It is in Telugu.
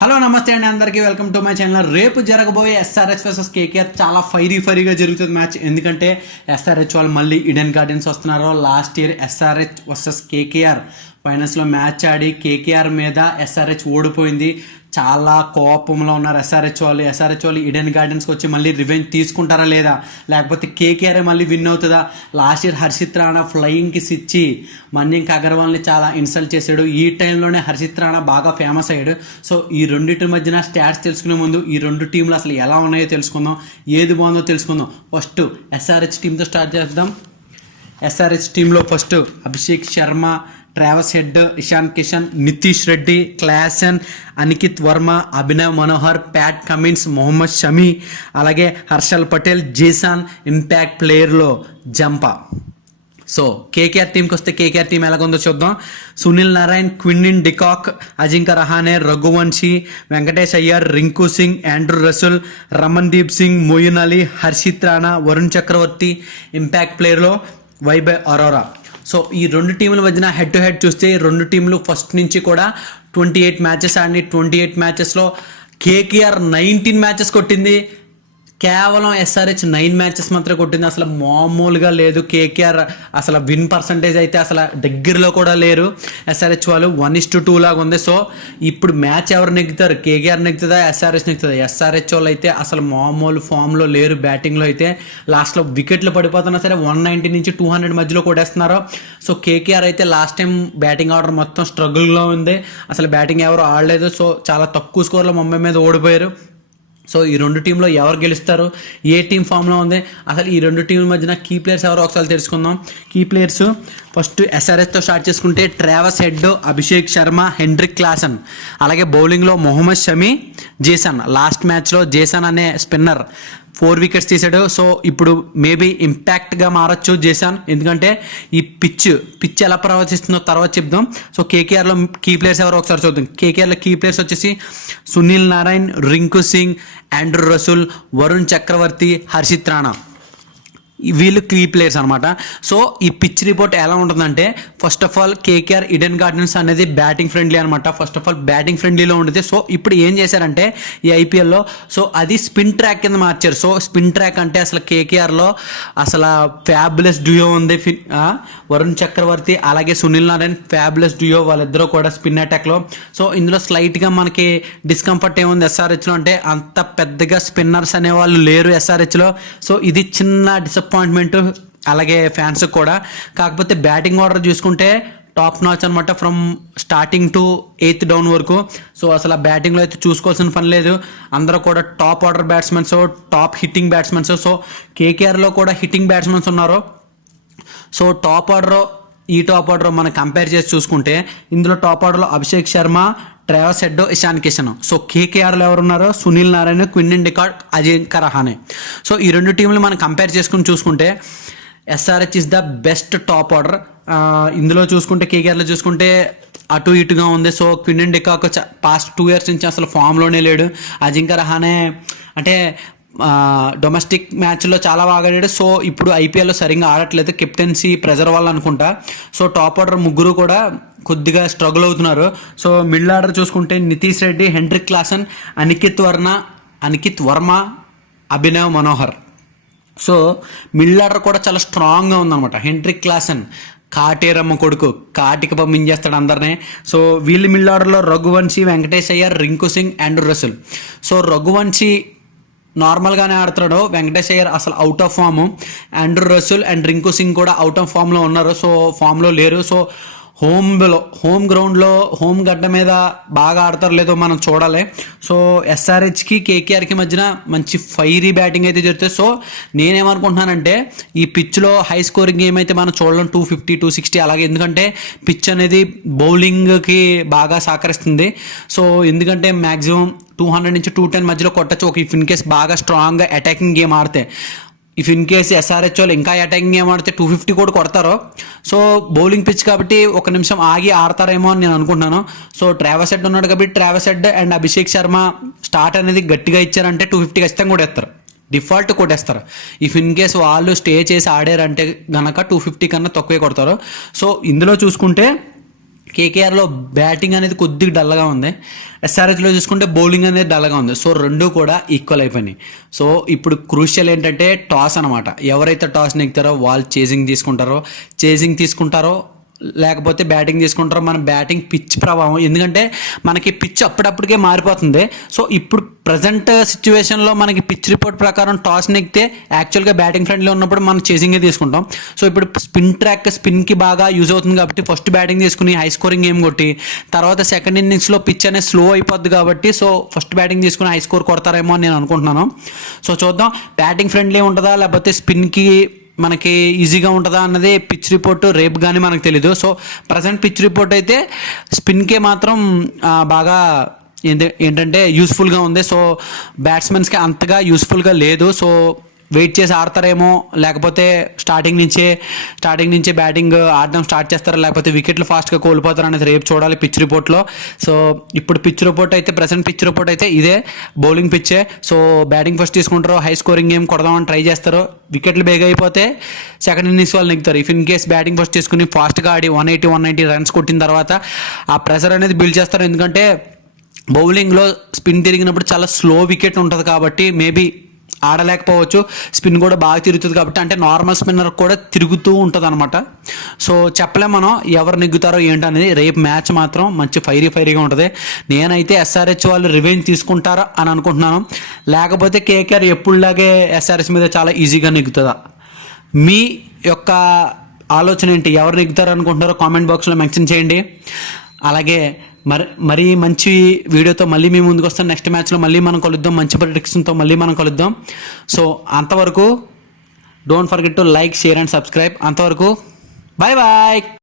హలో నమస్తే అండి అందరికీ వెల్కమ్ టు మై ఛానల్. రేపు జరగబోయే ఎస్ఆర్హెచ్ వర్సెస్ కేకేఆర్ చాలా ఫైరీగా జరుగుతుంది మ్యాచ్. ఎందుకంటే ఎస్ఆర్హెచ్ వాళ్ళు మళ్ళీ ఈడెన్ గార్డెన్స్ వస్తున్నారు. Last year SRH versus KKR ఫైనల్స్లో మ్యాచ్ ఆడి కేకేఆర్ మీద ఎస్ఆర్హెచ్ ఓడిపోయింది. చాలా కోపంలో ఉన్నారు ఎస్ఆర్హెచ్ వాళ్ళు ఈడెన్ గార్డెన్స్కి వచ్చి మళ్ళీ రివెంజ్ తీసుకుంటారా లేదా, లేకపోతే కేకేఆర్ మళ్ళీ విన్ అవుతుందా. Last year Harshit Rana flying kiss ఇచ్చి మన్యంక్ అగర్వాల్ని చాలా ఇన్సల్ట్ చేశాడు. ఈ టైంలోనే హర్షిత్ రాణా బాగా ఫేమస్ అయ్యాడు. సో ఈ రెండింటి మధ్యన స్టాట్స్ తెలుసుకునే ముందు ఈ రెండు టీంలు అసలు ఎలా ఉన్నాయో తెలుసుకుందాం, ఏది బాగుందో తెలుసుకుందాం. ఫస్ట్ ఎస్ఆర్హెచ్ టీంతో స్టార్ట్ చేద్దాం. ఎస్ఆర్హెచ్ టీంలో first Abhishek Sharma, Travis Head, Ishan Kishan, Nitish Reddy, Klaasen, Aniket Verma, Abhinav Manohar, Pat Cummins, Mohammed Shami, అలాగే హర్షల్ పటేల్, జీసాన్. ఇంపాక్ట్ ప్లేయర్లో జంపా. సో కేకేఆర్ టీంకి వస్తే కేకేఆర్ టీం ఎలాగుందో చూద్దాం. Sunil Narine, Quinton de Kock, Ajinkya Rahane, Raghuvanshi, Venkatesh Iyer, Rinku Singh, Andre Russell, Ramandeep Singh, Moeen Ali, Harshit Rana, Varun Chakravarthy. Impact ప్లేయర్లో వైభవ్ అరోరా. సో ఈ రెండు టీముల మధ్యన హెడ్ టు హెడ్ చూస్తే రెండు టీంలు ఫస్ట్ నుంచి కూడా 28 మ్యాచెస్ ఆడినాయి. 28 మ్యాచెస్లో కేకేఆర్ 19 మ్యాచెస్ కొట్టింది, కేవలం ఎస్ఆర్హెచ్ 9 మ్యాచెస్ మాత్రమే కొట్టింది. అసలు మామూలుగా లేదు. కేకేఆర్ అసలు విన్ పర్సంటేజ్ అయితే అసలు దగ్గరలో కూడా లేరు. ఎస్ఆర్హెచ్ వాళ్ళు 1:2 లాగా ఉంది. సో ఇప్పుడు మ్యాచ్ ఎవరు నెగ్గుతారు, కేకేఆర్ నెగ్గుతుందా ఎస్ఆర్హెచ్ నెగ్గుతుందా? ఎస్ఆర్హెచ్ వాళ్ళు అయితే అసలు మామూలు ఫామ్లో లేరు. బ్యాటింగ్లో అయితే లాస్ట్లో వికెట్లు పడిపోతున్నా సరే 190 నుంచి 200 మధ్యలో కొట్టేస్తున్నారు. సో కేకేఆర్ అయితే లాస్ట్ టైం బ్యాటింగ్ ఆర్డర్ మొత్తం స్ట్రగుల్లో ఉంది. అసలు బ్యాటింగ్ ఎవరు ఆడలేదు. సో చాలా తక్కువ స్కోర్లో ముంబై మీద ఓడిపోయారు. సో ఈ రెండు టీంలో ఎవరు గెలుస్తారు, ఏ టీం ఫామ్లో ఉంది, అసలు ఈ రెండు టీంల మధ్యన కీ ప్లేయర్స్ ఎవరో ఒకసారి తెలుసుకుందాం. కీ ప్లేయర్స్ ఫస్ట్ ఎస్ఆర్హెచ్తో స్టార్ట్ చేసుకుంటే Travis head, Abhishek Sharma, Heinrich Klaasen. అలాగే బౌలింగ్లో మొహమ్మద్ షమీ, జేసన్. లాస్ట్ మ్యాచ్లో జేసన్ అనే స్పిన్నర్ 4 వికెట్స్ తీసాడు. సో ఇప్పుడు మేబీ ఇంపాక్ట్గా మారచ్చు జేసన్, ఎందుకంటే ఈ పిచ్ ఎలా ప్రవర్తిస్తుందో తర్వాత చెప్దాం. సో కేకేఆర్లో కీ ప్లేయర్స్ ఎవరో ఒకసారి చూద్దాం. కేకేఆర్లో కీ ప్లేయర్స్ వచ్చేసి సునీల్ నారాయణ్, రింకు సింగ్, ఆండ్రూ రసూల్, వరుణ్ చక్రవర్తి, హర్షిత్ రాణా. వీళ్ళు కీ ప్లేయర్స్ అనమాట. సో ఈ పిచ్ రిపోర్ట్ ఎలా ఉంటుందంటే first of all KKR Eden gardens అనేది బ్యాటింగ్ ఫ్రెండ్లీ అనమాట. ఫస్ట్ ఆఫ్ ఆల్ బ్యాటింగ్ ఫ్రెండ్లీలో ఉంటుంది. సో ఇప్పుడు ఏం చేశారంటే ఈ ఐపీఎల్లో సో అది స్పిన్ ట్రాక్ కింద మార్చారు. సో స్పిన్ ట్రాక్ అంటే అసలు కేకేఆర్లో అసలు ఫ్యాబులస్ డ్యూయో ఉంది. వరుణ్ చక్రవర్తి అలాగే సునీల్ నారాయణ్ ఫ్యాబులస్ డ్యూయో, వాళ్ళిద్దరూ కూడా స్పిన్ అటాక్లో. సో ఇందులో స్లైట్గా మనకి డిస్కంఫర్ట్ ఏముంది ఎస్ఆర్హెచ్లో అంటే అంత పెద్దగా స్పిన్నర్స్ అనేవాళ్ళు లేరు ఎస్ఆర్హెచ్లో. సో ఇది చిన్న డిసప్పాయింట్మెంట్ అలాగే ఫ్యాన్స్ కూడా. కాకపోతే బ్యాటింగ్ ఆర్డర్ చూసుకుంటే టాప్ నాచ్ అనమాట, from starting to 8th down వరకు. సో అసలు ఆ బ్యాటింగ్లో అయితే చూసుకోవాల్సిన పని లేదు. అందరూ కూడా top order batsmens, top hitting batsmens. So కేకేఆర్లో కూడా హిట్టింగ్ బ్యాట్స్మెన్స్ ఉన్నారు. సో టాప్ ఆర్డర్ మనం కంపేర్ చేసి చూసుకుంటే ఇందులో టాప్ ఆర్డర్లో Abhishek Sharma, Travis Head, Ishan Kishan. So కేకేఆర్లో ఎవరున్నారో Sunil Narine, Quinton de Kock, Ajinkya Rahane. So ఈ రెండు టీంలు మనం కంపేర్ చేసుకుని చూసుకుంటే SRH is the best top order. ఇందులో చూసుకుంటే కేకేఆర్లో చూసుకుంటే అటు ఇటుగా ఉంది. సో క్విన్నిన్ డికాక్ పాస్ట్ 2 years నుంచి అసలు ఫామ్లోనే లేడు. అజింక్య రహానే అంటే డొమెస్టిక్ మ్యాచ్లో చాలా బాగా ఆడాడు. సో ఇప్పుడు ఐపీఎల్లో సరిగ్గా ఆడట్లేదు, కెప్టెన్సీ ప్రెజర్ వల్ల అనుకుంటా. సో టాప్ ఆర్డర్ ముగ్గురు కూడా కొద్దిగా స్ట్రగుల్ అవుతున్నారు. సో మిడిల్ ఆర్డర్ చూసుకుంటే Nitish Reddy, Heinrich Klaasen, Aniket Verma, Abhinav Manohar. So middle order కూడా చాలా స్ట్రాంగ్గా ఉందన్నమాట. హెన్రిక్ క్లాసన్ కాటేరమ్మ కొడుకు, కాటికి పంపించేస్తాడు అందరినీ. సో వీళ్ళు మిడిల్ ఆర్డర్లో Raghuvanshi, Venkatesh Iyer, Rinku Singh, Andre Russell. So Raghuvanshi నార్మల్గానే ఆడుతున్నాడు, వెంకటేష్ అయ్యర్ అసలు out of form, Andre Russell and Rinku Singh కూడా అవుట్ ఆఫ్ ఫామ్లో ఉన్నారు. సో ఫామ్లో లేరు. సో హోమ్ గ్రౌండ్లో హోమ్ గడ్డ మీద బాగా ఆడతారు లేదో మనం చూడాలి. సో ఎస్ఆర్హెచ్కి కేకేఆర్కి మధ్యన మంచి ఫైరీ బ్యాటింగ్ అయితే జరుగుతుంది. సో నేనేమనుకుంటున్నానంటే ఈ పిచ్లో హై స్కోరింగ్ గేమ్ అయితే మనం చూడలేం, 250, 260 అలాగే. ఎందుకంటే పిచ్ అనేది బౌలింగ్కి బాగా సహకరిస్తుంది. సో ఎందుకంటే మ్యాక్సిమం 200 నుంచి 210 మధ్యలో కొట్టచ్చు ఒక ఇఫ్ ఇన్ కేస్ బాగా స్ట్రాంగ్గా అటాకింగ్ గేమ్ ఆడితే. ఇఫ్ ఇన్ కేసు ఎస్ఆర్హెచ్ వాళ్ళు ఇంకా అటాకింగ్ గేమ్ ఆడితే 250 కూడా కొడతారు. సో బౌలింగ్ పిచ్ కాబట్టి ఒక నిమిషం ఆగి ఆడతారేమో అని నేను అనుకుంటున్నాను. సో ట్రావెస్ హెడ్ ఉన్నాడు కాబట్టి Travis head and Abhishek Sharma start అనేది గట్టిగా ఇచ్చారంటే 250 ఖచ్చితంగా కూడా వేస్తారు, డిఫాల్ట్ కొట్టేస్తారు. ఇఫ్ ఇన్ కేస్ వాళ్ళు స్టే చేసి ఆడారంటే గనక 250 కన్నా తక్కువే కొడతారు. సో ఇందులో చూసుకుంటే కేకేఆర్లో బ్యాటింగ్ అనేది కొద్దిగా డల్గా ఉంది, ఎస్ఆర్హెచ్లో చూసుకుంటే బౌలింగ్ అనేది డల్గా ఉంది. సో రెండు కూడా ఈక్వల్ అయిపోయినాయి. సో ఇప్పుడు క్రూషియల్ ఏంటంటే టాస్ అనమాట. ఎవరైతే టాస్ నెగ్గుతారో వాళ్ళు చేజింగ్ తీసుకుంటారో లేకపోతే బ్యాటింగ్ తీసుకుంటారో. మన బ్యాటింగ్ పిచ్ ప్రభావం, ఎందుకంటే మనకి పిచ్ అప్పుడప్పటికే మారిపోతుంది. సో ఇప్పుడు ప్రజెంట్ సిచ్యువేషన్లో మనకి పిచ్ రిపోర్ట్ ప్రకారం టాస్ నెగ్గితే యాక్చువల్గా బ్యాటింగ్ ఫ్రెండ్లీ ఉన్నప్పుడు మనం చేసింగే తీసుకుంటాం. సో ఇప్పుడు స్పిన్కి బాగా యూజ్ అవుతుంది కాబట్టి ఫస్ట్ బ్యాటింగ్ తీసుకుని హై స్కోరింగ్ గేమ్ కొట్టి తర్వాత సెకండ్ ఇన్నింగ్స్లో పిచ్ అనేది స్లో అయిపోద్ది కాబట్టి సో ఫస్ట్ బ్యాటింగ్ తీసుకుని హై స్కోర్ కొడతారేమో అని నేను అనుకుంటున్నాను. సో చూద్దాం బ్యాటింగ్ ఫ్రెండ్లీ ఉంటుందా లేకపోతే స్పిన్కి మనకి ఈజీగా ఉంటుందా అన్నది పిచ్ రిపోర్ట్ రేపు కానీ మనకు తెలీదు. సో ప్రజెంట్ పిచ్ రిపోర్ట్ అయితే స్పిన్కే మాత్రం బాగా ఏంటంటే యూస్ఫుల్గా ఉంది. సో బ్యాట్స్మెన్స్కి అంతగా యూస్ఫుల్గా లేదు. సో వెయిట్ చేసి ఆడతారేమో, లేకపోతే స్టార్టింగ్ నుంచే బ్యాటింగ్ ఆడడం స్టార్ట్ చేస్తారా, లేకపోతే వికెట్లు ఫాస్ట్గా కోల్పోతారు అనేది రేపు చూడాలి పిచ్ రిపోర్ట్లో. సో ఇప్పుడు ప్రజెంట్ పిచ్ రిపోర్ట్ అయితే ఇదే, బౌలింగ్ పిచ్చే. సో బ్యాటింగ్ ఫస్ట్ తీసుకుంటారు, హై స్కోరింగ్ గేమ్ కొడదామని ట్రై చేస్తారు. వికెట్లు బేగా అయిపోతే సెకండ్ ఇన్నింగ్స్ వాళ్ళు నెగ్గుతారు. If in case batting first తీసుకుని ఫాస్ట్గా ఆడి 180 రన్స్ కొట్టిన తర్వాత ఆ ప్రెషర్ అనేది బిల్డ్ చేస్తారు. ఎందుకంటే బౌలింగ్లో స్పిన్ తిరిగినప్పుడు చాలా స్లో వికెట్ ఉంటుంది కాబట్టి మేబీ ఆడలేకపోవచ్చు. స్పిన్ కూడా బాగా తిరుగుతుంది కాబట్టి, అంటే నార్మల్ స్పిన్నర్ కూడా తిరుగుతూ ఉంటుంది అనమాట. సో చెప్పలేం మనం ఎవరు నెగ్గుతారో ఏంటనేది. రేపు మ్యాచ్ మాత్రం మంచి ఫైరీగా ఉంటుంది. నేనైతే ఎస్ఆర్హెచ్ వాళ్ళు రివెంజ్ తీసుకుంటారా అని అనుకుంటున్నాను, లేకపోతే కేకేఆర్ ఎప్పుడులాగే ఎస్ఆర్హెచ్ మీద చాలా ఈజీగా నెగ్గుతుందా. మీ యొక్క ఆలోచన ఏంటి? ఎవరు నెగ్గుతారు అనుకుంటున్నారో కామెంట్ బాక్స్లో మెన్షన్ చేయండి. అలాగే మరి మంచి వీడియోతో మళ్ళీ మీ ముందుకు వస్తాం. నెక్స్ట్ మ్యాచ్లో మళ్ళీ మనం కలుద్దాం, మంచి ప్రెడిక్షన్తో మళ్ళీ మనం కలుద్దాం. సో అంతవరకు don't forget to like, share and subscribe. అంతవరకు బాయ్.